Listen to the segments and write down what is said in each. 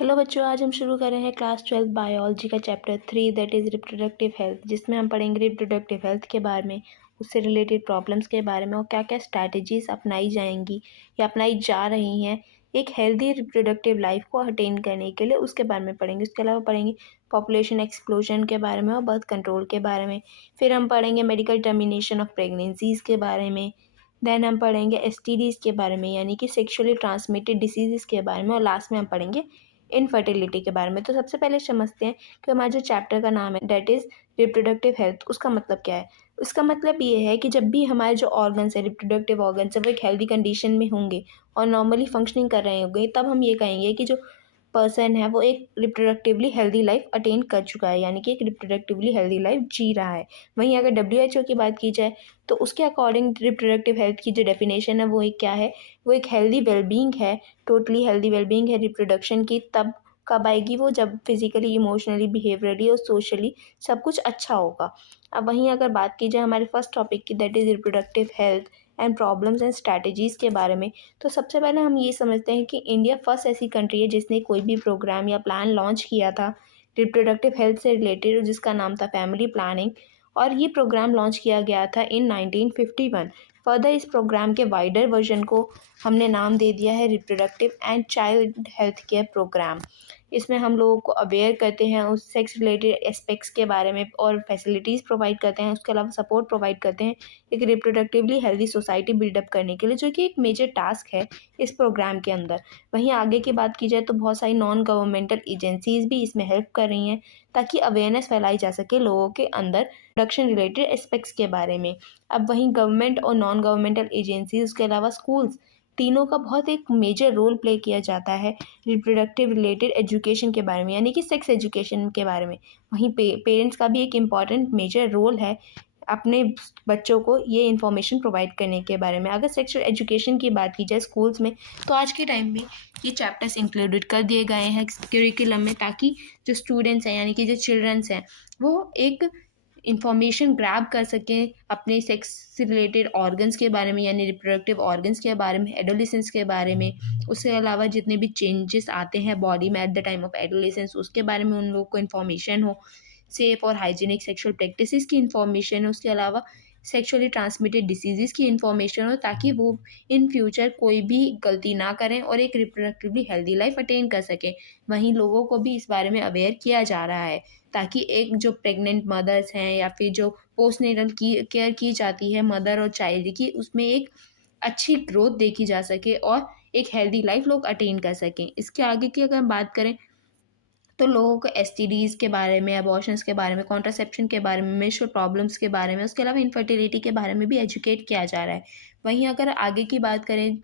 Hello बच्चों, आज हम शुरू कर रहे हैं क्लास 12 बायोलॉजी का chapter 3 that is reproductive health, जिसमें हम पढ़ेंगे रिप्रोडक्टिव हेल्थ के बारे में, उससे रिलेटेड प्रॉब्लम्स के बारे में और क्या क्या स्ट्रैटेजीज अपनाई जाएंगी या अपनाई जा रही हैं एक हेल्दी रिप्रोडक्टिव लाइफ को अटेन करने के लिए, उसके बारे में पढ़ेंगे। उसके अलावा पढ़ेंगे पॉपुलेशन एक्सप्लोजन के बारे में और बर्थ कंट्रोल के बारे में। फिर हम पढ़ेंगे मेडिकल टर्मिनेशन ऑफ प्रेगनेंसीज़ के बारे में। देन हम पढ़ेंगे एसटीडीज़ के बारे में, यानी कि सेक्सुअली ट्रांसमिटेड डिसीज़ के बारे में। और लास्ट में हम पढ़ेंगे इनफर्टिलिटी के बारे में। तो सबसे पहले समझते हैं कि हमारा जो चैप्टर का नाम है दैट इज़ रिप्रोडक्टिव हेल्थ, उसका मतलब क्या है। उसका मतलब ये है कि जब भी हमारे जो ऑर्गन्स है, रिप्रोडक्टिव ऑर्गन्स है, वो एक हेल्दी कंडीशन में होंगे और नॉर्मली फंक्शनिंग कर रहे होंगे, तब हम ये कहेंगे कि जो पर्सन है वो एक रिप्रोडक्टिवली हेल्दी लाइफ अटेन कर चुका है, यानी कि एक रिप्रोडक्टिवली हेल्दी लाइफ जी रहा है। वहीं अगर WHO की बात की जाए तो उसके अकॉर्डिंग रिप्रोडक्टिव हेल्थ की जो डेफिनेशन है वो एक क्या है, वो एक हेल्दी वेलबींग है। टोटली हेल्दी वेलबींग है रिप्रोडक्शन की तब कब आएगी वो, जब फिजिकली, इमोशनली, बिहेवियरली और सोशली सब कुछ अच्छा होगा। अब वहीं अगर बात की जाए हमारे फर्स्ट टॉपिक की that is reproductive health and problems and strategies के बारे में, तो सबसे पहले हम ये समझते हैं कि इंडिया फर्स्ट ऐसी कंट्री है जिसने कोई भी प्रोग्राम या प्लान लॉन्च किया था रिप्रोडक्टिव हेल्थ से रिलेटेड, जिसका नाम था फैमिली प्लानिंग। और ये प्रोग्राम लॉन्च किया गया था इन 1951। फर्दर इस प्रोग्राम के वाइडर वर्जन को हमने नाम दे दिया है reproductive and child health care programme. इसमें हम लोगों को अवेयर करते हैं उस सेक्स रिलेटेड एस्पेक्ट्स के बारे में और फैसिलिटीज़ प्रोवाइड करते हैं। उसके अलावा सपोर्ट प्रोवाइड करते हैं एक रिप्रोडक्टिवली हेल्दी सोसाइटी बिल्डअप करने के लिए, जो कि एक मेजर टास्क है इस प्रोग्राम के अंदर। वहीं आगे की बात की जाए तो बहुत सारी नॉन गवर्नमेंटल एजेंसीज़ भी इसमें हेल्प कर रही हैं ताकि अवेयरनेस फैलाई जा सके लोगों के अंदर प्रोडक्शन रिलेटेड एस्पेक्ट्स के बारे में। अब वहीं गवर्नमेंट और नॉन गवर्नमेंटल एजेंसीज, उसके अलावा स्कूल्स, तीनों का बहुत एक मेजर रोल प्ले किया जाता है रिप्रोडक्टिव रिलेटेड एजुकेशन के बारे में, यानी कि सेक्स एजुकेशन के बारे में। वहीं पेरेंट्स का भी एक इम्पॉर्टेंट मेजर रोल है अपने बच्चों को ये इन्फॉर्मेशन प्रोवाइड करने के बारे में। अगर सेक्सुअल एजुकेशन की बात की जाए स्कूल्स में, तो आज के टाइम में ये चैप्टर्स इंक्लूडेड कर दिए गए हैं करिकुलम में, ताकि जो स्टूडेंट्स हैं, यानी कि जो चिल्ड्रंस हैं, वो एक इंफॉर्मेशन ग्रैब कर सकें अपने सेक्स से रिलेटेड ऑर्गन्स के बारे में, यानी रिप्रोडक्टिव ऑर्गन्स के बारे में, एडोलेसेंस के बारे में। उसके अलावा जितने भी चेंजेस आते हैं बॉडी में eight the time of adolescence, उसके बारे में उन लोगों को इन्फॉर्मेशन हो। सेफ और हाइजीनिक सेक्सुअल प्रैक्टिसेस की इन्फॉर्मेशन हो। उसके अलावा सेक्सुअली ट्रांसमिटेड डिसीज़ की इन्फॉर्मेशन हो, ताकि वो इन फ्यूचर कोई भी गलती ना करें और एक रिप्रोडक्टिवली हेल्दी लाइफ अटेन कर सकें। वहीं लोगों को भी इस बारे में अवेयर किया जा रहा है ताकि एक जो प्रेग्नेंट मदर्स हैं या फिर जो पोस्टनेटल की केयर की जाती है मदर और चाइल्ड की, उसमें एक अच्छी ग्रोथ देखी जा सके और एक हेल्दी लाइफ लोग अटेन कर सकें। इसके आगे की अगर हम बात करें तो लोगों को एसटीडीज़ के बारे में, अबॉर्शंस के बारे में, कॉन्ट्रासेप्शन के बारे में, मेंस्ट्रुअल प्रॉब्लम्स के बारे में, उसके अलावा इनफर्टिलिटी के बारे में भी एजुकेट किया जा रहा है। वहीं अगर आगे की बात करें,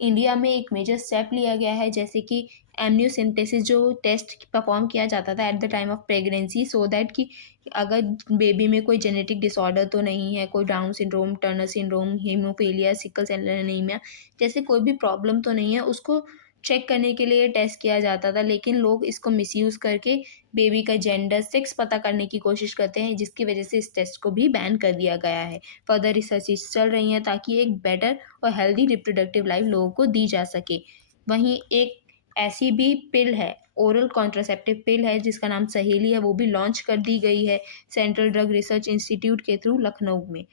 इंडिया में एक मेजर स्टेप लिया गया है, जैसे कि एमनियोसेंटेसिस जो टेस्ट परफॉर्म किया जाता था eight the time of pregnancy, so that कि अगर बेबी में कोई जेनेटिक डिसऑर्डर तो नहीं है, कोई Down syndrome, Turner syndrome, haemophilia, sickle cell anaemia जैसे कोई भी प्रॉब्लम तो नहीं है, उसको चेक करने के लिए टेस्ट किया जाता था। लेकिन लोग इसको मिसयूज़ करके बेबी का जेंडर, सेक्स पता करने की कोशिश करते हैं, जिसकी वजह से इस टेस्ट को भी बैन कर दिया गया है। फर्दर रिसर्चेस चल रही हैं ताकि एक बेटर और हेल्दी रिप्रोडक्टिव लाइफ लोगों को दी जा सके। वहीं एक ऐसी भी पिल है, ओरल कॉन्ट्रासेप्टिव पिल है, जिसका नाम सहेली है, वो भी लॉन्च कर दी गई है सेंट्रल ड्रग रिसर्च इंस्टीट्यूट के थ्रू लखनऊ में।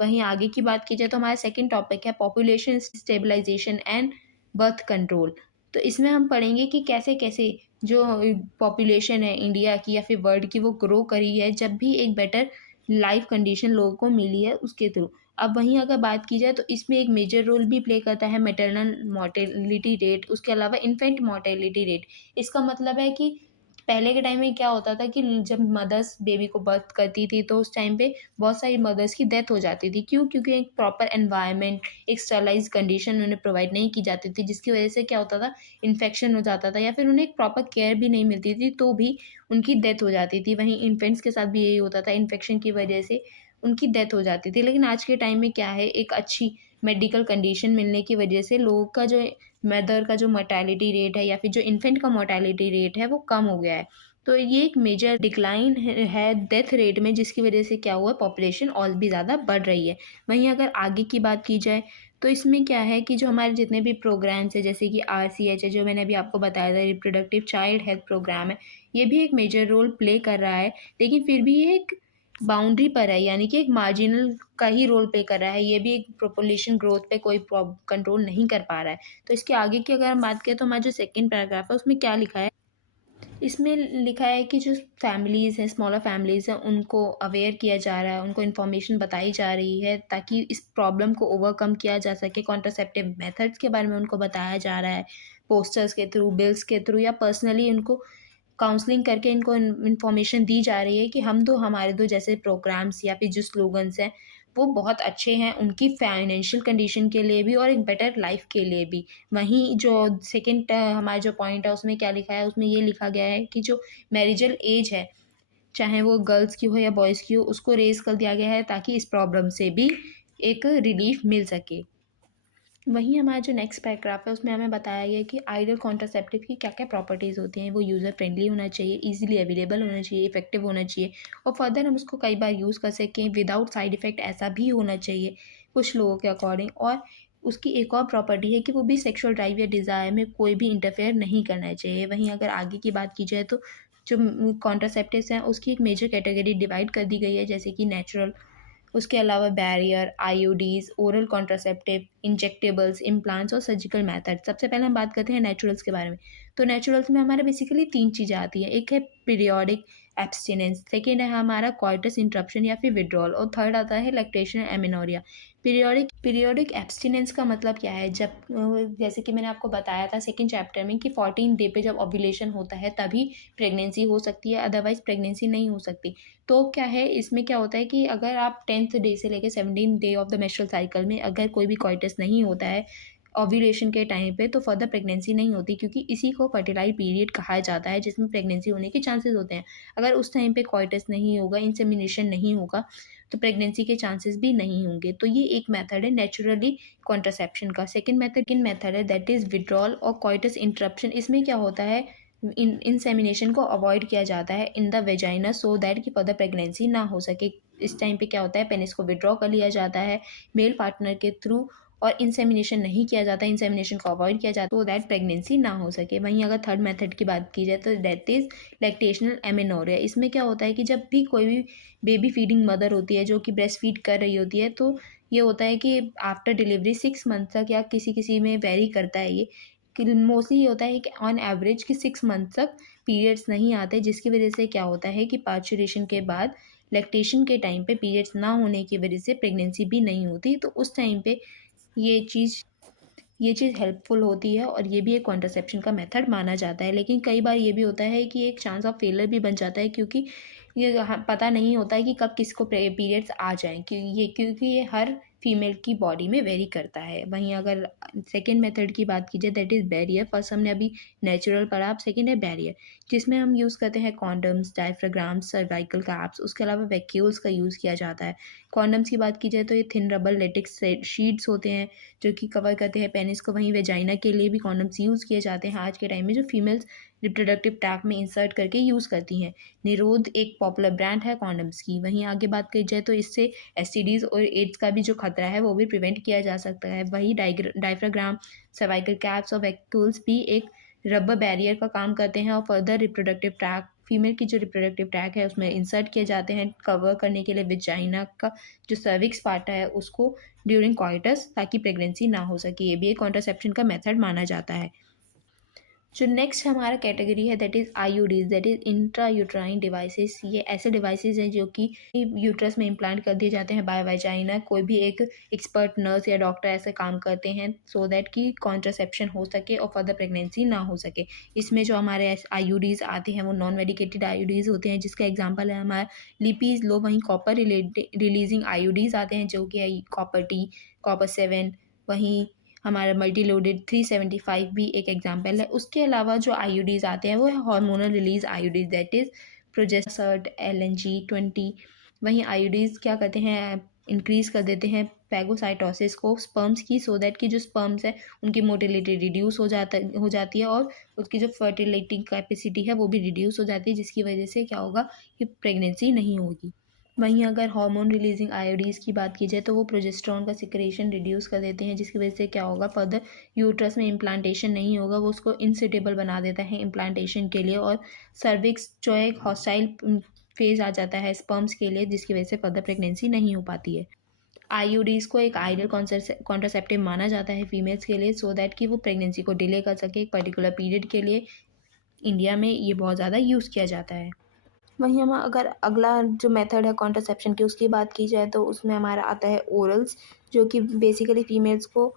वहीं आगे की बात की जाए तो हमारा सेकंड टॉपिक है population stabilisation and birth control. तो इसमें हम पढ़ेंगे कि कैसे कैसे जो पॉपुलेशन है इंडिया की या फिर वर्ल्ड की, वो ग्रो करी है जब भी एक बेटर लाइफ कंडीशन लोगों को मिली है उसके थ्रू। अब वहीं अगर बात की जाए तो इसमें एक मेजर रोल भी प्ले करता है मैटरनल मोर्टेलिटी रेट, उसके अलावा इन्फेंट मोर्टेलिटी रेट। इसका मतलब है कि पहले के टाइम में क्या होता था कि जब मदर्स बेबी को बर्थ करती थी तो उस टाइम पे बहुत सारी मदर्स की डेथ हो जाती थी। क्यों? क्योंकि एक प्रॉपर एनवायरनमेंट, एक स्टरलाइज कंडीशन उन्हें प्रोवाइड नहीं की जाती थी, जिसकी वजह से क्या होता था, इन्फेक्शन हो जाता था या फिर उन्हें एक प्रॉपर केयर भी नहीं मिलती थी, तो भी उनकी डेथ हो जाती थी। वहीं इन्फेंट्स के साथ भी यही होता था, इन्फेक्शन की वजह से उनकी डेथ हो जाती थी। लेकिन आज के टाइम में क्या है, एक अच्छी मेडिकल कंडीशन मिलने की वजह से लोगों का जो मदर का जो मोर्टेलिटी रेट है या फिर जो इन्फेंट का मोर्टेलिटी रेट है वो कम हो गया है। तो ये एक मेजर डिक्लाइन है डेथ रेट में, जिसकी वजह से क्या हुआ है, पॉपुलेशन और भी ज़्यादा बढ़ रही है। वहीं अगर आगे की बात की जाए तो इसमें क्या है कि जो हमारे जितने भी प्रोग्राम्स हैं, जैसे कि RCH है, जो मैंने अभी आपको बताया था, रिप्रोडक्टिव चाइल्ड हेल्थ प्रोग्राम है, ये भी एक मेजर रोल प्ले कर रहा है। लेकिन फिर भी ये एक बाउंड्री पर है, यानी कि एक मार्जिनल का ही रोल प्ले कर रहा है। ये भी एक पॉपुलेशन ग्रोथ पे कोई कंट्रोल नहीं कर पा रहा है। तो इसके आगे की अगर हम बात करें तो हमारा जो सेकंड पैराग्राफ है उसमें क्या लिखा है, इसमें लिखा है कि जो फैमिलीज़ हैं, स्मॉलर फैमिलीज़ हैं, उनको अवेयर किया जा रहा है, उनको इन्फॉर्मेशन बताई जा रही है ताकि इस प्रॉब्लम को ओवरकम किया जा सके। कॉन्ट्रासेप्टिव मेथड्स के बारे में उनको बताया जा रहा है, पोस्टर्स के थ्रू, बिल्स के थ्रू, या पर्सनली उनको काउंसलिंग करके इनको इन्फॉर्मेशन दी जा रही है कि हम दो हमारे दो जैसे प्रोग्राम्स या फिर जो स्लोगन्स हैं वो बहुत अच्छे हैं उनकी फाइनेंशियल कंडीशन के लिए भी और एक बेटर लाइफ के लिए भी। वहीं जो सेकंड हमारा जो पॉइंट है उसमें क्या लिखा है, उसमें ये लिखा गया है कि जो मैरिजल एज है, चाहे वो गर्ल्स की हो या बॉयज़ की हो, उसको रेज़ कर दिया गया है ताकि इस प्रॉब्लम से भी एक रिलीफ मिल सके। वहीं हमारा जो नेक्स्ट पैराग्राफ है उसमें हमें बताया गया कि आइडियल कॉन्ट्रासेप्टिव की क्या क्या प्रॉपर्टीज़ होती हैं। वो यूज़र फ्रेंडली होना चाहिए, इजीली अवेलेबल होना चाहिए, इफेक्टिव होना चाहिए, और फर्दर हम उसको कई बार यूज़ कर सकें विदाउट साइड इफ़ेक्ट, ऐसा भी होना चाहिए कुछ लोगों के अकॉर्डिंग। और उसकी एक और प्रॉपर्टी है कि वो भी सेक्शुअल ड्राइव या डिज़ायर में कोई भी इंटरफेयर नहीं करना चाहिए। वहीं अगर आगे की बात की जाए तो जो कॉन्ट्रासेप्टिव्स हैं उसकी एक मेजर कैटेगरी डिवाइड कर दी गई है, जैसे कि नेचुरल, उसके अलावा barrier, IUDs, oral contraceptive, injectables, implants और सर्जिकल मेथड। सबसे पहले हम बात करते हैं नेचुरल्स के बारे में। तो नेचुरल्स में हमारे बेसिकली 3 चीज़ें आती हैं। एक है पीरियोडिक एब्स्टिनेंस, सेकंड है हमारा कॉइटस इंटरप्शन या फिर विड्रॉल, और थर्ड आता है लैक्टेशन एमेनोरिया। पीरियोडिक एब्स्टिनेंस का मतलब क्या है, जब जैसे कि मैंने आपको बताया था सेकंड चैप्टर में कि 14 डे पे जब ओव्यूलेशन होता है तभी प्रेगनेंसी हो सकती है, अदरवाइज़ प्रेगनेंसी नहीं हो सकती। तो क्या है, इसमें क्या होता है कि अगर आप 10th डे से लेकर 17 day of the menstrual cycle में अगर कोई भी कॉइटस नहीं होता है ओव्यूलेशन के टाइम पे, तो फर्दर प्रेगनेंसी नहीं होती, क्योंकि इसी को फर्टिलाइज पीरियड कहा जाता है जिसमें प्रेगनेंसी होने के चांसेस होते हैं। अगर उस टाइम पे कॉइटस नहीं होगा, इंसेमिनेशन नहीं होगा, तो प्रेगनेंसी के चांसेस भी नहीं होंगे। तो ये एक मेथड है नेचुरली कॉन्ट्रासेप्शन का। सेकंड मेथड है दैट इज़ विड्रॉल और कॉइटस इंटरप्शन। इसमें क्या होता है, इंसेमिनेशन को अवॉइड किया जाता है in the vagina so that कि फर्दर प्रेगनेंसी ना हो सके। इस टाइम पे क्या होता है, पेनिस को विड्रॉ कर लिया जाता है मेल पार्टनर के थ्रू, और इंसेमिनेशन नहीं किया जाता, इंसेमिनेशन को अवॉइड किया जाता है सो दैट प्रेगनेंसी ना हो सके। वहीं अगर थर्ड मेथड की बात की जाए तो दैट इज़ लैक्टेशनल एमेनोरिया। इसमें क्या होता है कि जब भी कोई भी बेबी फीडिंग मदर होती है जो कि ब्रेस्ट फीड कर रही होती है, तो ये होता है कि आफ्टर डिलीवरी 6 मंथ तक, या किसी किसी में वेरी करता है ये, कि मोस्टली ये होता है कि ऑन एवरेज कि 6 मंथ तक पीरियड्स नहीं आते, जिसकी वजह से क्या होता है कि पार्चुरेशन के बाद लैक्टेशन के टाइम पे पीरियड्स ना होने की वजह से प्रेगनेंसी भी नहीं होती। तो उस टाइम पे ये चीज़ ये चीज़ हेल्पफुल होती है और ये भी एक कॉन्ट्रासेप्शन का मेथड माना जाता है। लेकिन कई बार ये भी होता है कि एक चांस ऑफ फेलियर भी बन जाता है, क्योंकि ये पता नहीं होता है कि कब किसको पीरियड्स आ जाएँ, क्योंकि ये हर फीमेल की बॉडी में वेरी करता है। वहीं अगर सेकंड मेथड की बात की जाए दैट इज़ बैरियर। फर्स्ट हमने अभी नेचुरल पढ़ा, अब सेकंड है बैरियर, जिसमें हम यूज़ करते हैं कॉन्डम्स, डायफ्राग्राम्स, सर्वाइकल कैप्स, उसके अलावा वैक्यूल्स का यूज़ किया जाता है। कॉन्डम्स की बात की जाए तो ये थिन रबर लेटेक्स शीट्स होते हैं जो कि कवर करते हैं पेनिस को। वहीं वेजाइना के लिए भी कॉन्डम्स यूज़ किए जाते हैं आज के टाइम में, जो फीमेल्स रिप्रोडक्टिव ट्रैक में इंसर्ट करके यूज़ करती हैं। निरोध एक पॉपुलर ब्रांड है कॉन्डम्स की। वहीं आगे बात की जाए तो इससे एसटीडीज़ और एड्स का भी जो खतरा है वो भी प्रिवेंट किया जा सकता है। वही डायफ्राग्राम, सर्वाइकल कैप्स और वैक्यूल्स भी एक रबर बैरियर का काम करते हैं और फर्दर रिप्रोडक्टिव ट्रैक, फीमेल की जो रिप्रोडक्टिव ट्रैक है उसमें इंसर्ट किए जाते हैं कवर करने के लिए विजाइना का जो सर्विक्स पार्ट है उसको ड्यूरिंग कॉइटस, ताकि प्रेगनेंसी ना हो सके। ये भी एक कॉन्ट्रासेप्शन का मेथड माना जाता है। जो नेक्स्ट हमारा कैटेगरी है that is IUDs, that is intra uterine devices. ये ऐसे डिवाइसेस हैं जो कि यूट्रस में इम्प्लांट कर दिए जाते हैं बाय वाजाइना। कोई भी एक एक्सपर्ट नर्स या डॉक्टर ऐसे काम करते हैं सो दैट कि कॉन्ट्रासेप्शन हो सके और फर्दर प्रेगनेंसी ना हो सके। इसमें जो हमारे आईयूडीज़ आते हैं वो नॉन मेडिकेटेड आईयूडीज़ होते हैं, जिसका एग्जाम्पल है हमारा लिपीज़ लो। वहीं कॉपर रिलीजिंग आईयूडीज़ आते हैं जो कि है कॉपर टी, कॉपर 7। वहीं हमारा मल्टी लोडेड 375 भी एक एग्जांपल है। उसके अलावा जो आईयूडीज़ आते हैं वो है hormonal release IUDs, that is progesterone, LNG 20। वहीं आईयूडीज़ क्या करते हैं, इंक्रीज़ कर देते हैं फैगोसाइटोसिस को स्पर्म्स की, सो दैट कि जो स्पर्म्स है उनकी मोटिलिटी रिड्यूस हो जाती है और उसकी जो फर्टिलिटी कैपेसिटी है वो भी रिड्यूस हो जाती है, जिसकी वजह से क्या होगा कि प्रेगनेंसी नहीं होगी। वहीं अगर हार्मोन रिलीजिंग आयोडीज़ की बात की जाए तो वो प्रोजेस्टेरॉन का सिक्रेशन रिड्यूस कर देते हैं, जिसकी वजह से क्या होगा फर्दर यूट्रस में इम्प्लांटेशन नहीं होगा, वो उसको इनसिटेबल बना देता है इम्प्लांटेशन के लिए, और सर्विक्स जो एक हॉस्टाइल फेज आ जाता है स्पर्म्स के लिए, जिसकी वजह से फर्दर प्रेगनेंसी नहीं हो पाती है। आईयूडीज़ को एक आइडियल कॉन्ट्रासेप्टिव माना जाता है फीमेल्स के लिए, सो दैट कि वो प्रेगनेंसी को डिले कर सके एक पर्टिकुलर पीरियड के लिए। इंडिया में ये बहुत ज़्यादा यूज़ किया जाता है। वहीं हम अगर अगला जो मेथड है कॉन्ट्रासेप्शन की उसकी बात की जाए तो उसमें हमारा आता है ओरल्स, जो कि बेसिकली फीमेल्स को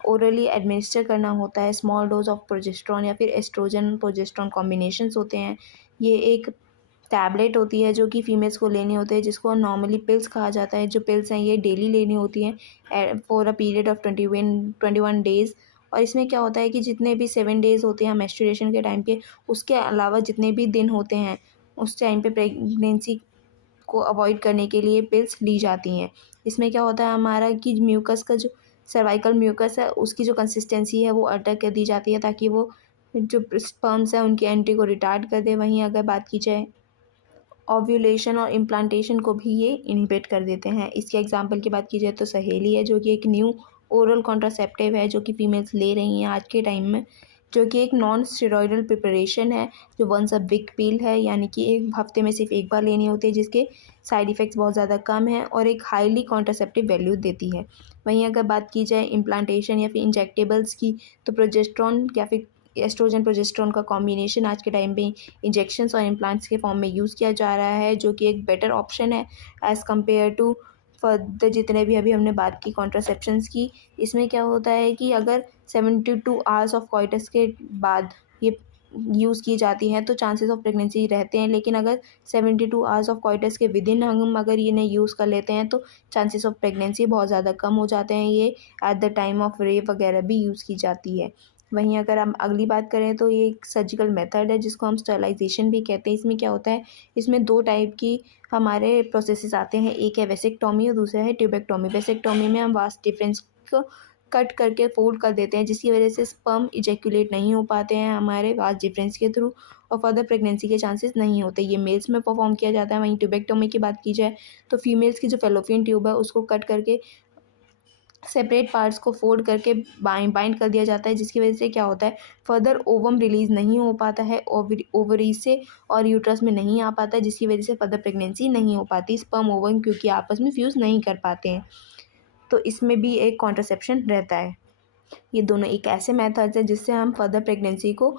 ओरली एडमिनिस्टर करना होता है। स्मॉल डोज ऑफ प्रोजेस्टेरॉन या फिर एस्ट्रोजन प्रोजेस्टेरॉन कॉम्बिनेशंस होते हैं। ये एक टैबलेट होती है जो कि फीमेल्स को लेनी होती है, जिसको नॉर्मली पिल्स कहा जाता है। जो पिल्स हैं ये डेली लेनी होती हैं for a period of 21 days. और इसमें क्या होता है कि जितने भी 7 डेज़ होते हैं मेंस्ट्रुएशन के टाइम पे, उसके अलावा जितने भी दिन होते हैं उस टाइम पे प्रेगनेंसी को अवॉइड करने के लिए पिल्स ली जाती हैं। इसमें क्या होता है हमारा कि म्यूकस का जो सर्वाइकल म्यूकस है उसकी जो कंसिस्टेंसी है वो अल्टर कर दी जाती है, ताकि वो जो स्पर्म्स है उनकी एंट्री को रिटार्ड कर दे। वहीं अगर बात की जाए ओव्यूलेशन और इम्प्लांटेशन को भी ये इनहिबिट कर देते हैं। इसके एग्जांपल की बात की जाए तो सहेली है, जो कि एक न्यू ओरल कॉन्ट्रासेप्टिव है जो कि फीमेल्स ले रही हैं आज के टाइम में, जो कि एक नॉन स्टेरॉयडल प्रिपरेशन है, जो वंस अ वीक पील है, यानी कि एक हफ्ते में सिर्फ एक बार लेनी होती है, जिसके साइड इफ़ेक्ट्स बहुत ज़्यादा कम हैं और एक हाईली कॉन्ट्रासेप्टिव वैल्यू देती है। वहीं अगर बात की जाए इम्प्लांटेशन या फिर इंजेक्टेबल्स की, तो प्रोजेस्टेरॉन या फिर एस्ट्रोजन प्रोजेस्टेरॉन का कॉम्बिनेशन आज के टाइम पे इंजेक्शंस और इम्प्लांट्स के फॉर्म में यूज़ किया जा रहा है, जो कि एक बेटर ऑप्शन है एज़ कम्पेयर टू फर्दर जितने भी अभी हमने बात की कॉन्ट्रासेप्शंस की। इसमें क्या होता है कि अगर 72 आवर्स ऑफ कोइटस के बाद ये यूज़ की जाती हैं तो चांसेस ऑफ प्रेगनेंसी रहते हैं, लेकिन अगर 72 आवर्स ऑफ कोइटस के विदिन हम अगर इन्हें यूज़ कर लेते हैं तो चांसेस ऑफ प्रेगनेंसी बहुत ज़्यादा कम हो जाते हैं। ये eight the time of rape वगैरह भी यूज़ की जाती है। वहीं अगर हम अगली बात करें तो ये एक सर्जिकल मेथड है जिसको हम स्टरलाइजेशन भी कहते हैं। इसमें क्या होता है, इसमें 2 टाइप की हमारे प्रोसेसेस आते हैं, एक है वेसेक्टोमी और दूसरा है ट्यूबेक्टोमी। वेसेक्टोमी में हम वास्ट डिफरेंस को कट करके फोल्ड कर देते हैं, जिसकी वजह से स्पर्म इजैक्यूलेट नहीं हो पाते हैं हमारे वास्ट डिफरेंस के थ्रू और फर्दर प्रेगनेंसी के चांसेस नहीं होते। ये मेल्स में परफॉर्म किया जाता है। वहीं ट्यूबेक्टोमी की बात की जाए तो फीमेल्स की जो फेलोपियन ट्यूब है उसको कट करके सेपरेट पार्ट्स को फोल्ड करके बाइंड कर दिया जाता है, जिसकी वजह से क्या होता है फर्दर ओवम रिलीज़ नहीं हो पाता है ओवरीज से और यूट्रस में नहीं आ पाता है, जिसकी वजह से फर्दर प्रेगनेंसी नहीं हो पाती स्पर्म ओवम, क्योंकि आपस में फ्यूज़ नहीं कर पाते हैं। तो इसमें भी एक कॉन्ट्रासेप्शन रहता है। ये दोनों एक ऐसे मेथड्स हैं जिससे हम फर्दर प्रेगनेंसी को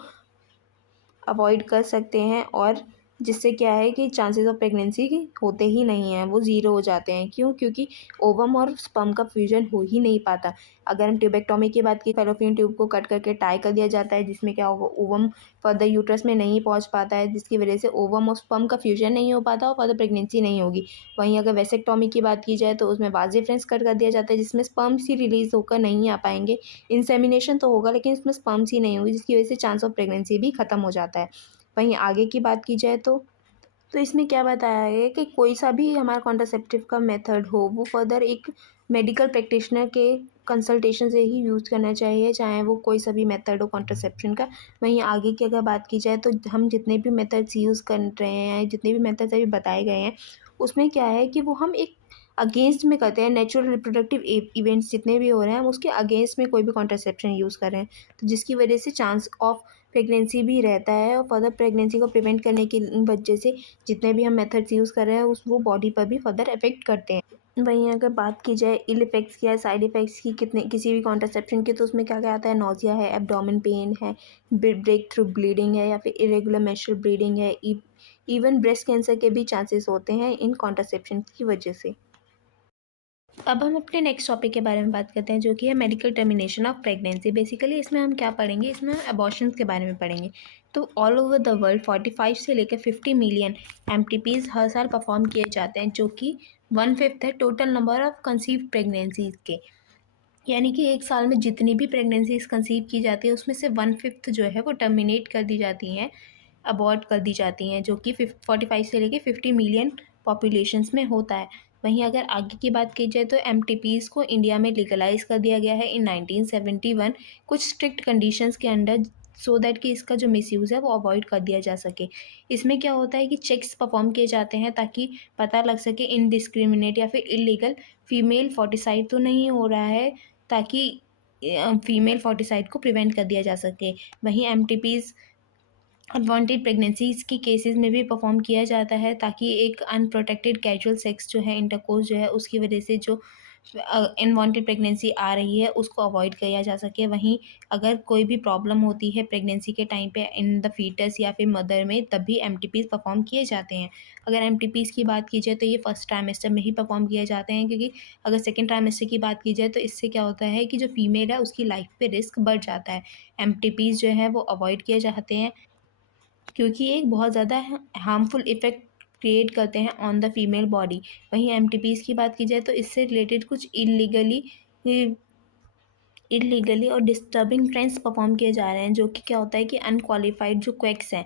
अवॉइड कर सकते हैं और जिससे क्या है कि चांसेस ऑफ प्रेगनेंसी होते ही नहीं हैं, वो ज़ीरो हो जाते हैं। क्यों? क्योंकि ओवम और स्पर्म का फ्यूजन हो ही नहीं पाता। अगर हम ट्यूबेक्टोमी की बात की, फैलोपियन ट्यूब को कट करके टाई कर दिया जाता है, जिसमें क्या होगा ओवम फर्दर यूट्रस में नहीं पहुंच पाता है, जिसकी वजह से ओवम और स्पर्म का फ्यूजन नहीं हो पाता और फर्दर प्रेगनेंसी नहीं होगी। वहीं अगर वेसेक्टोमी की बात की जाए तो उसमें वाज डिफरेंस कट कर दिया जाता है, जिसमें स्पर्म्स ही रिलीज़ होकर नहीं आ पाएंगे। इंसेमिनेशन तो होगा लेकिन इसमें स्पर्म्स ही नहीं होगी, जिसकी वजह से चांस ऑफ प्रेगनेंसी भी ख़त्म हो जाता है। वहीं आगे की बात की जाए तो इसमें क्या बताया है कि कोई सा भी हमारा कॉन्ट्रासेप्टिव का मेथड हो वो फर्दर एक मेडिकल प्रैक्टिशनर के कंसल्टेशन से ही यूज़ करना चाहिए, चाहे वो कोई सा भी मेथड हो कॉन्ट्रासेप्शन का। वहीं आगे की अगर बात की जाए तो हम जितने भी मेथड्स यूज़ कर रहे हैं, जितने भी मेथड्स अभी बताए गए हैं, उसमें क्या है कि वो हम एक अगेंस्ट में करते हैं। नेचुरल रिप्रोडक्टिव इवेंट्स जितने भी हो रहे हैं हम उसके अगेंस्ट में कोई भी कॉन्ट्रासेप्शन यूज़ कर रहे हैं, तो जिसकी वजह से चांस ऑफ प्रेगनेंसी भी रहता है और फर्दर प्रेगनेंसी को प्रिवेंट करने की वजह से जितने भी हम मेथड्स यूज़ कर रहे हैं उस वो बॉडी पर भी फर्दर इफेक्ट करते हैं। वहीं अगर बात की जाए इल इफेक्ट्स की या साइड इफेक्ट्स की कितने किसी भी कॉन्ट्रासेप्शन के, तो उसमें क्या क्या आता है, नोजिया है, एब्डोमेन पेन है, ब्रेक थ्रू ब्लीडिंग है या फिर इरेगुलर मेंस्ट्रुअल ब्लीडिंग है, इवन ब्रेस्ट कैंसर के भी चांसेस होते हैं इन कॉन्ट्रासेप्शन की वजह से। अब हम अपने नेक्स्ट टॉपिक के बारे में बात करते हैं, जो कि है medical termination of pregnancy. Basically इसमें हम क्या पढ़ेंगे, इसमें हम अबॉर्शंस के बारे में पढ़ेंगे। तो ऑल ओवर द वर्ल्ड 45 से लेकर 50 मिलियन एमटीपीज हर साल परफॉर्म किए जाते हैं, जो कि 1/5 है total number of conceived pregnancies के। यानी कि एक साल में जितनी भी प्रेगनेंसीज कंसीव की जाती है उसमें से 1/5 जो है वो टर्मिनेट कर दी जाती हैं, अबॉर्ट कर दी जाती हैं, जो कि 45 से लेकर 50 मिलियन पॉपुलेशंस में होता है। वहीं अगर आगे की बात की जाए तो एमटीपीज़ को इंडिया में लीगलाइज कर दिया गया है इन 1971 कुछ स्ट्रिक्ट कंडीशंस के अंडर, सो दैट कि इसका जो मिसयूज़ है वो अवॉइड कर दिया जा सके। इसमें क्या होता है कि चेक्स परफॉर्म किए जाते हैं ताकि पता लग सके इनडिस्क्रिमिनेट या फिर इलीगल फीमेल फोर्टिसाइड तो नहीं हो रहा है, ताकि फीमेल फोर्टिसाइड को प्रिवेंट कर दिया जा सके। वहीं एमटीपीज़ अनवांटेड प्रेगनेंसीज़ की केसेस में भी परफॉर्म किया जाता है ताकि एक अनप्रोटेक्टेड कैजुअल सेक्स जो है, इंटरकोर्स जो है, उसकी वजह से जो अनवांटेड प्रेगनेंसी आ रही है उसको अवॉइड किया जा सके। वहीं अगर कोई भी प्रॉब्लम होती है प्रेगनेंसी के टाइम पे इन द फीटस या फिर मदर में, तब भी एमटीपीज़ परफॉर्म किए जाते हैं। अगर एमटीपीज़ की बात की जाए तो ये फर्स्ट ट्राइमेस्टर में ही परफॉर्म किए जाते हैं, क्योंकि अगर सेकेंड ट्राइमेस्टर की बात की जाए तो इससे क्या होता है कि जो फीमेल है उसकी लाइफ पे रिस्क बढ़ जाता है। एमटीपीज़ जो है वो अवॉइड किए जाते हैं क्योंकि ये एक बहुत ज़्यादा हार्मफुल इफ़ेक्ट क्रिएट करते हैं ऑन द फीमेल बॉडी। वहीं एमटीपीज़ की बात की जाए तो इससे रिलेटेड कुछ इलीगली और डिस्टर्बिंग ट्रेंड्स परफॉर्म किए जा रहे हैं, जो कि क्या होता है कि अनक्वालिफाइड जो क्वैक्स हैं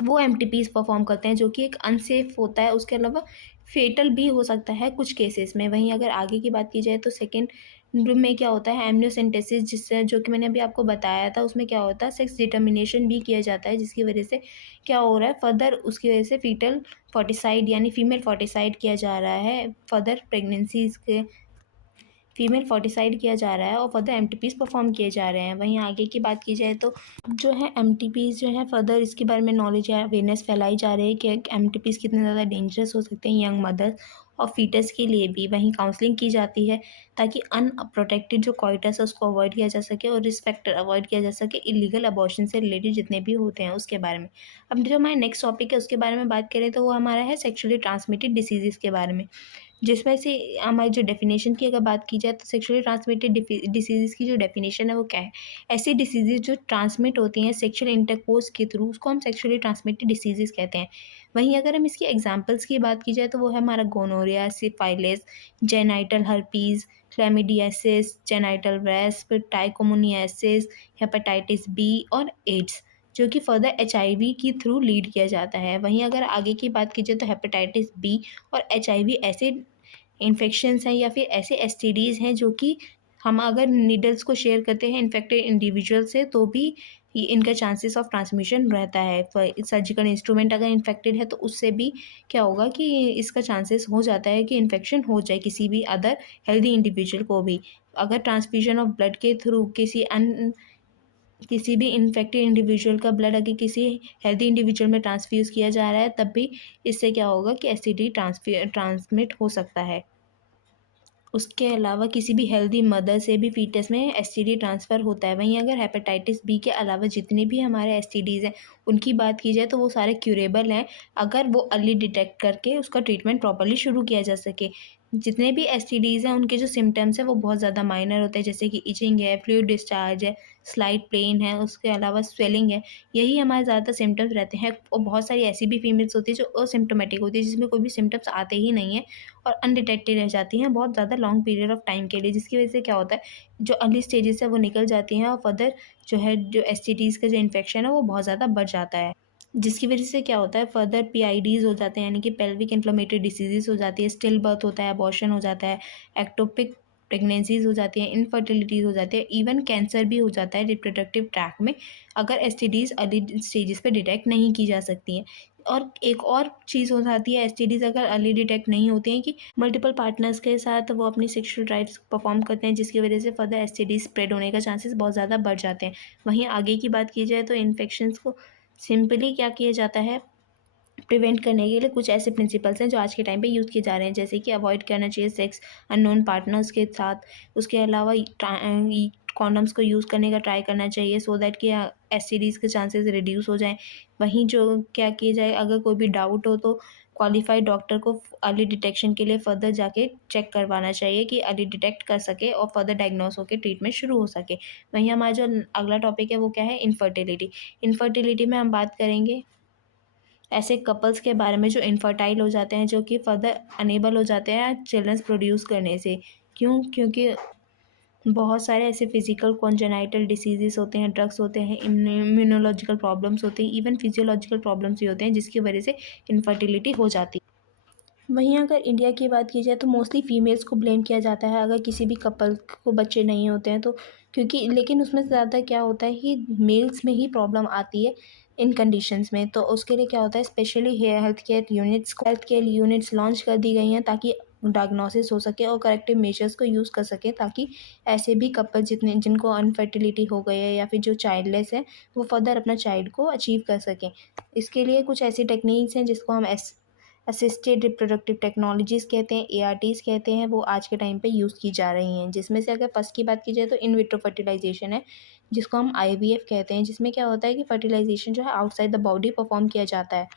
वो एमटीपीज़ परफॉर्म करते हैं, जो कि एक अनसेफ होता है, उसके अलावा फेटल भी हो सकता है कुछ केसेस में। वहीं अगर आगे की बात की जाए तो सेकेंड में क्या होता है एमनियोसेंटेसिस, जिससे जो कि मैंने अभी आपको बताया था, उसमें क्या होता है सेक्स डिटर्मिनेशन भी किया जाता है, जिसकी वजह से क्या हो रहा है फर्दर उसकी वजह से फीटल फोर्टिसाइड यानी फीमेल फोर्टिसाइड किया जा रहा है, फर्दर प्रेगनेंसीज के फीमेल फोर्टिसाइड किया जा रहा है और फर्दर एमटीपीज़ परफॉर्म किए जा रहे हैं। वहीं आगे की बात की जाए तो जो है एमटीपीज़ जो है फर्दर इसके बारे में नॉलेज या अवेयरनेस फैलाई जा रही है कि एमटीपीज़ कितने ज़्यादा डेंजरस हो सकते हैं यंग मदर्स और फीटस के लिए भी। वहीं काउंसलिंग की जाती है ताकि अनप्रोटेक्टेड जो कॉइटस है उसको अवॉइड किया जा सके और रिस्क फैक्टर अवॉइड किया जा सके इलीगल अबॉर्शन से रिलेटेड जितने भी होते हैं उसके बारे में। अब जो हमारा नेक्स्ट टॉपिक है उसके बारे में बात करें तो वो हमारा है सेक्शुअली ट्रांसमिटेड डिसीज़ के बारे में, जिसमें से हमारी जो डेफिनेशन की अगर बात की जाए तो सेक्सुअली ट्रांसमिटेड डिसीज़ की जो डेफिनेशन है वो क्या है। ऐसी डिसीज़ जो ट्रांसमिट होती हैं सेक्सुअल इंटरकोर्स के थ्रू, उसको हम सेक्सुअली ट्रांसमिटेड डिसीज़ कहते हैं। वहीं अगर हम इसकी एग्जांपल्स की बात की जाए तो वो है हमारा gonorrhoea, syphilis, genital herpes, chlamydiasis, genital वेस्प, ट्राइकोमोनियासिस, हेपेटाइटिस बी और एड्स, जो कि फर्दर एचआईवी के थ्रू लीड किया जाता है। वहीं अगर आगे की बात की जाए तो हेपेटाइटिस बी और एचआईवी ऐसे इन्फेक्शंस हैं या फिर ऐसे एसटीडीज़ हैं जो कि हम अगर नीडल्स को शेयर करते हैं इन्फेक्टेड इंडिविजुअल से तो भी इनका चांसेस ऑफ ट्रांसमिशन रहता है। सर्जिकल इंस्ट्रूमेंट अगर इन्फेक्टेड है तो उससे भी क्या होगा कि इसका चांसेस हो जाता है कि इन्फेक्शन हो जाए किसी भी अदर हेल्दी इंडिविजुअल को भी। अगर ट्रांसफ्यूजन ऑफ ब्लड के थ्रू किसी भी इन्फेक्टेड इंडिविजुअल का ब्लड अगर किसी हेल्दी इंडिविजुअल में ट्रांसफ्यूज़ किया जा रहा है तब भी इससे क्या होगा कि एसटीडी ट्रांसमिट हो सकता है। उसके अलावा किसी भी हेल्दी मदर से भी फीटस में एसटीडी ट्रांसफ़र होता है। वहीं अगर हेपेटाइटिस बी के अलावा जितने भी हमारे एसटीडीज़ हैं उनकी बात की जाए तो वो सारे क्यूरेबल हैं अगर वो अर्ली डिटेक्ट करके उसका ट्रीटमेंट प्रॉपर्ली शुरू किया जा सके। जितने भी एसटीडीज़ हैं उनके जो सिम्टम्स हैं वो बहुत ज़्यादा माइनर होते हैं, जैसे कि इचिंग है, फ्लूइड डिस्चार्ज है, स्लाइट पेन है, उसके अलावा स्वेलिंग है। यही हमारे ज़्यादातर सिम्टम्स रहते हैं और बहुत सारी ऐसी भी फीमेल्स होती है जो असिम्प्टोमेटिक होती है, जिसमें कोई भी सिम्टम्स आते ही नहीं हैं और अनडिटेक्टेड रह जाती हैं बहुत ज़्यादा लॉन्ग पीरियड ऑफ टाइम के लिए, जिसकी वजह से क्या होता है जो अर्ली स्टेजेस है वो निकल जाती हैं और फर्दर जो है जो एसटीडीज़ का जो इन्फेक्शन है वो बहुत ज़्यादा बढ़ जाता है, जिसकी वजह से क्या होता है फर्दर पीआईडीज़ हो जाते हैं यानी कि पेल्विक इन्फ्लेमेटरी डिसीज़ेज़ हो जाती है, स्टिल बर्थ होता है, अबॉर्शन हो जाता है, एक्टोपिक प्रेगनेंसीज़ हो जाती हैं, इनफर्टिलिटीज़ हो जाती है, इवन कैंसर भी हो जाता है रिप्रोडक्टिव ट्रैक में अगर एसटीडीज़ अर्ली स्टेजेस पे डिटेक्ट नहीं की जा सकती हैं। और एक और चीज़ हो जाती है एसटीडीज़ अगर अर्ली डिटेक्ट नहीं होती हैं कि मल्टीपल पार्टनर्स के साथ वो अपनी सेक्सुअल ड्राइव्स परफॉर्म करते हैं, जिसकी वजह से फर्दर एसटीडीज़ स्प्रेड होने का चांसेस बहुत ज़्यादा बढ़ जाते हैं। वहीं आगे की बात की जाए तो इन्फेक्शंस को सिंपली क्या किया जाता है प्रिवेंट करने के लिए कुछ ऐसे प्रिंसिपल्स हैं जो आज के टाइम पे यूज़ किए जा रहे हैं, जैसे कि अवॉइड करना चाहिए सेक्स अननोन पार्टनर्स के साथ। उसके अलावा कॉन्डम्स को यूज़ करने का ट्राई करना चाहिए सो दैट कि एसटीडीज़ के चांसेस रिड्यूस हो जाएं। वहीं जो क्या किया जाए अगर कोई भी डाउट हो तो क्वालिफाइड डॉक्टर को अर्ली डिटेक्शन के लिए फर्दर जाके चेक करवाना चाहिए कि अर्ली डिटेक्ट कर सके और फर्दर डायग्नोस होकर ट्रीटमेंट शुरू हो सके। वहीं हमारा जो अगला टॉपिक है वो क्या है इनफर्टिलिटी। इनफर्टिलिटी में हम बात करेंगे ऐसे कपल्स के बारे में जो इनफर्टाइल हो जाते हैं, जो कि फर्दर अनेबल हो जाते हैं चिल्ड्रंस प्रोड्यूस करने से। क्यों? क्योंकि बहुत सारे ऐसे फिजिकल कॉन्जेनाइटल डिसीजेस होते हैं, ड्रग्स होते हैं, इम्यूनोलॉजिकल प्रॉब्लम्स होते हैं, इवन फिजियोलॉजिकल प्रॉब्लम्स भी होते हैं जिसकी वजह से इनफर्टिलिटी हो जाती है। वहीं अगर इंडिया की बात की जाए तो मोस्टली फीमेल्स को ब्लेम किया जाता है अगर किसी भी कपल को बच्चे नहीं होते हैं तो, क्योंकि लेकिन उसमें से ज़्यादा क्या होता है कि मेल्स में ही प्रॉब्लम आती है इन कंडीशंस में। तो उसके लिए क्या होता है, specially health care units launch कर दी गई हैं ताकि डायग्नोसिस हो सके और करेक्टिव मेजर्स को यूज़ कर सकें, ताकि ऐसे भी कपल जितने जिनको अनफर्टिलिटी हो गई है या फिर जो चाइल्डलेस है वो फर्दर अपना चाइल्ड को अचीव कर सकें। इसके लिए कुछ ऐसी टेक्निक्स हैं जिसको हम असिस्टेड रिप्रोडक्टिव टेक्नोलॉजीज़ कहते हैं, एआरटीज़ कहते हैं, वो आज के टाइम पे यूज़ की जा रही हैं। जिसमें से अगर फर्स्ट की बात की जाए तो इन विट्रो फर्टिलाइज़ेशन है, जिसको हम आईवीएफ कहते हैं, जिसमें क्या होता है कि फर्टिलाइज़ेशन जो है आउटसाइड द बॉडी परफॉर्म किया जाता है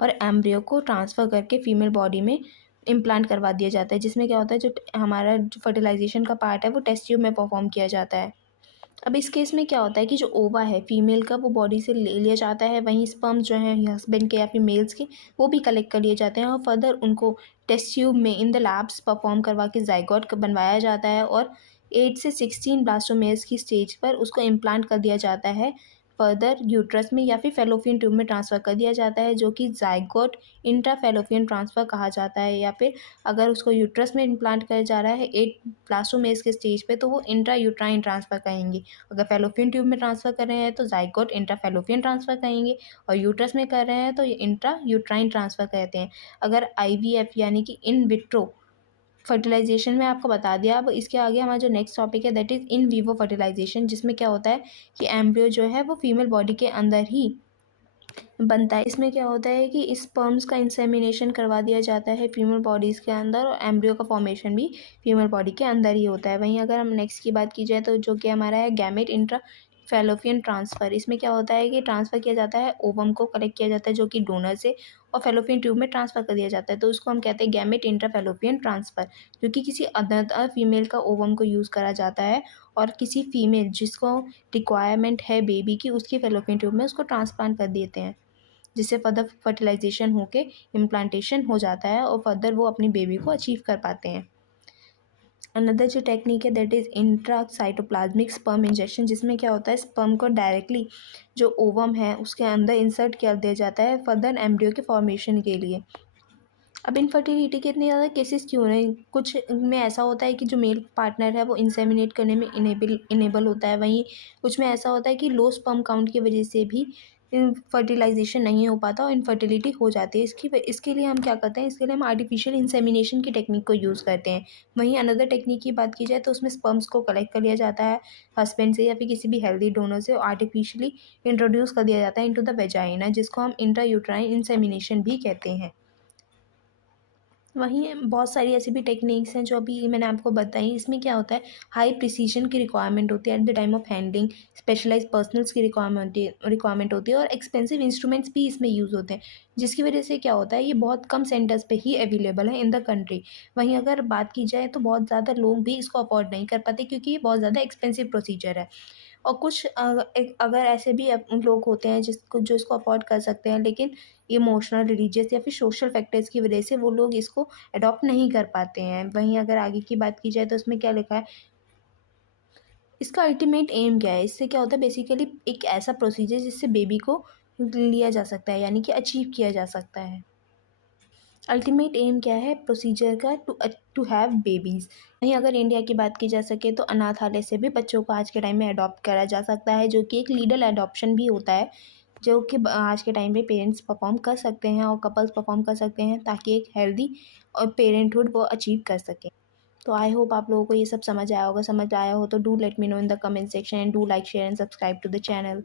और एम्ब्रियो को ट्रांसफ़र करके फीमेल बॉडी में इम्प्लांट करवा दिया जाता है। जिसमें क्या होता है, जो हमारा जो फर्टिलाइज़ेशन का पार्ट है वो टेस्ट ट्यूब में परफॉर्म किया जाता है। अब इस केस में क्या होता है कि जो ओवा है फीमेल का वो बॉडी से ले लिया जाता है, वहीं स्पर्म्स जो हैं हस्बैंड के या फिर मेल्स के वो भी कलेक्ट कर लिए जाते हैं और फर्दर उनको टेस्ट ट्यूब में इन द लैब्स परफॉर्म करवा के ज़ाइगोट बनवाया जाता है और 8 से 16 ब्लास्टोमेयर्स की स्टेज पर उसको इम्प्लांट कर दिया जाता है। फर्दर यूट्रस में या फिर फेलोपियन ट्यूब में ट्रांसफ़र कर दिया जाता है, जो कि ज़ाइगोट इंट्राफेलोपियन ट्रांसफ़र कहा जाता है। या फिर अगर उसको यूट्रस में इम्प्लांट किया जा रहा है 8 ब्लास्टोमेयर्स के स्टेज पे तो वो इंट्रा यूट्राइन ट्रांसफ़र कहेंगे। अगर फेलोपियन ट्यूब में ट्रांसफ़र कर रहे हैं तो ज़ाइगोट इंट्राफेलोपियन ट्रांसफ़र कहेंगे और यूट्रस में कर रहे हैं तो ये इंट्रा यूट्राइन ट्रांसफ़र कहते हैं। अगर आईवीएफ यानी कि इन विट्रो फर्टिलाइज़ेशन में आपको बता दिया। अब इसके आगे हमारा जो नेक्स्ट टॉपिक है that is in vivo fertilisation, जिसमें क्या होता है कि एम्ब्रियो जो है वो फीमेल बॉडी के अंदर ही बनता है। इसमें क्या होता है कि स्पर्म्स का इंसेमिनेशन करवा दिया जाता है फीमेल बॉडीज़ के अंदर और एम्ब्रियो का फॉर्मेशन भी फीमेल बॉडी के अंदर ही होता है। वहीं अगर हम नेक्स्ट की बात की जाए तो जो कि हमारा है गैमेट इंट्रा फेलोपियन ट्रांसफ़र। इसमें क्या होता है कि ट्रांसफ़र किया जाता है, ओवम को कलेक्ट किया जाता है जो कि डोनर से और फेलोपियन ट्यूब में ट्रांसफ़र कर दिया जाता है, तो उसको हम कहते हैं गैमेट इंट्रा फेलोपियन ट्रांसफ़र, जो कि किसी अदर फीमेल का ओवम को यूज़ करा जाता है और किसी फीमेल जिसको रिक्वायरमेंट है बेबी की उसकी फेलोपियन ट्यूब में उसको ट्रांसप्लांट कर देते हैं, जिससे फर्दर फर्टिलाइजेशन होके इम्प्लांटेशन हो जाता है और फर्दर वो अपनी बेबी को अचीव कर पाते हैं। अनदर जो टेक्निक है that is intracytoplasmic sperm injection, जिसमें क्या होता है स्पर्म को डायरेक्टली जो ओवम है उसके अंदर इंसर्ट कर दिया जाता है फर्दर एम्ब्रियो के फॉर्मेशन के लिए। अब इनफर्टिलिटी के इतने ज़्यादा केसेस क्यों हो रहे हैं? कुछ में ऐसा होता है कि जो मेल पार्टनर है वो इंसेमिनेट करने में इनेबल होता है, वहीं कुछ में ऐसा होता है कि लो स्पर्म काउंट की वजह से भी फर्टिलाइजेशन नहीं हो पाता और इनफर्टिलिटी हो जाती है। इसके लिए हम क्या करते हैं, इसके लिए हम आर्टिफिशियल इंसेमिनेशन की टेक्निक को यूज़ करते हैं। वहीं अनदर टेक्निक की बात की जाए तो उसमें स्पर्म्स को कलेक्ट कर लिया जाता है हस्बैंड से या फिर किसी भी हेल्दी डोनर से, आर्टिफिशियली इंट्रोड्यूस कर दिया जाता है इनटू द वेजाइना, जिसको हम इंट्रायूट्राइन इंसेमिनेशन भी कहते हैं। वहीं बहुत सारी ऐसी भी टेक्निक्स हैं जो अभी मैंने आपको बताई। इसमें क्या होता है, हाई प्रिसीजन की रिक्वायरमेंट होती है at the time of handling, specialised personnels की रिक्वायरमेंट होती है और एक्सपेंसिव इंस्ट्रूमेंट्स भी इसमें यूज़ होते हैं, जिसकी वजह से क्या होता है ये बहुत कम सेंटर्स पे ही अवेलेबल है इन द कंट्री। वहीं अगर बात की जाए तो बहुत ज़्यादा लोग भी इसको अफोर्ड नहीं कर पाते क्योंकि ये बहुत ज़्यादा एक्सपेंसिव प्रोसीजर है। और कुछ अगर ऐसे भी लोग होते हैं जिसको जो इसको अफोर्ड कर सकते हैं, लेकिन इमोशनल, रिलीजियस या फिर सोशल फैक्टर्स की वजह से वो लोग इसको अडॉप्ट नहीं कर पाते हैं। वहीं अगर आगे की बात की जाए तो उसमें क्या लिखा है, इसका अल्टीमेट एम क्या है, इससे क्या होता है बेसिकली एक ऐसा प्रोसीजर जिससे बेबी को लिया जा सकता है यानी कि अचीव किया जा सकता है। अल्टीमेट एम क्या है प्रोसीजर का, टू हैव बेबीज़। वहीं अगर इंडिया की बात की जा सके तो अनाथालय से भी बच्चों को आज के टाइम में अडॉप्ट करा जा सकता है, जो कि एक लीगल अडॉप्शन भी होता है, जो कि आज के टाइम पे पेरेंट्स परफॉर्म कर सकते हैं और कपल्स परफॉर्म कर सकते हैं ताकि एक हेल्दी और पेरेंटहुड वो अचीव कर सकें। तो आई होप आप लोगों को ये सब समझ आया होगा। समझ आया हो तो do let me know in the comment section and do like share and subscribe to the channel.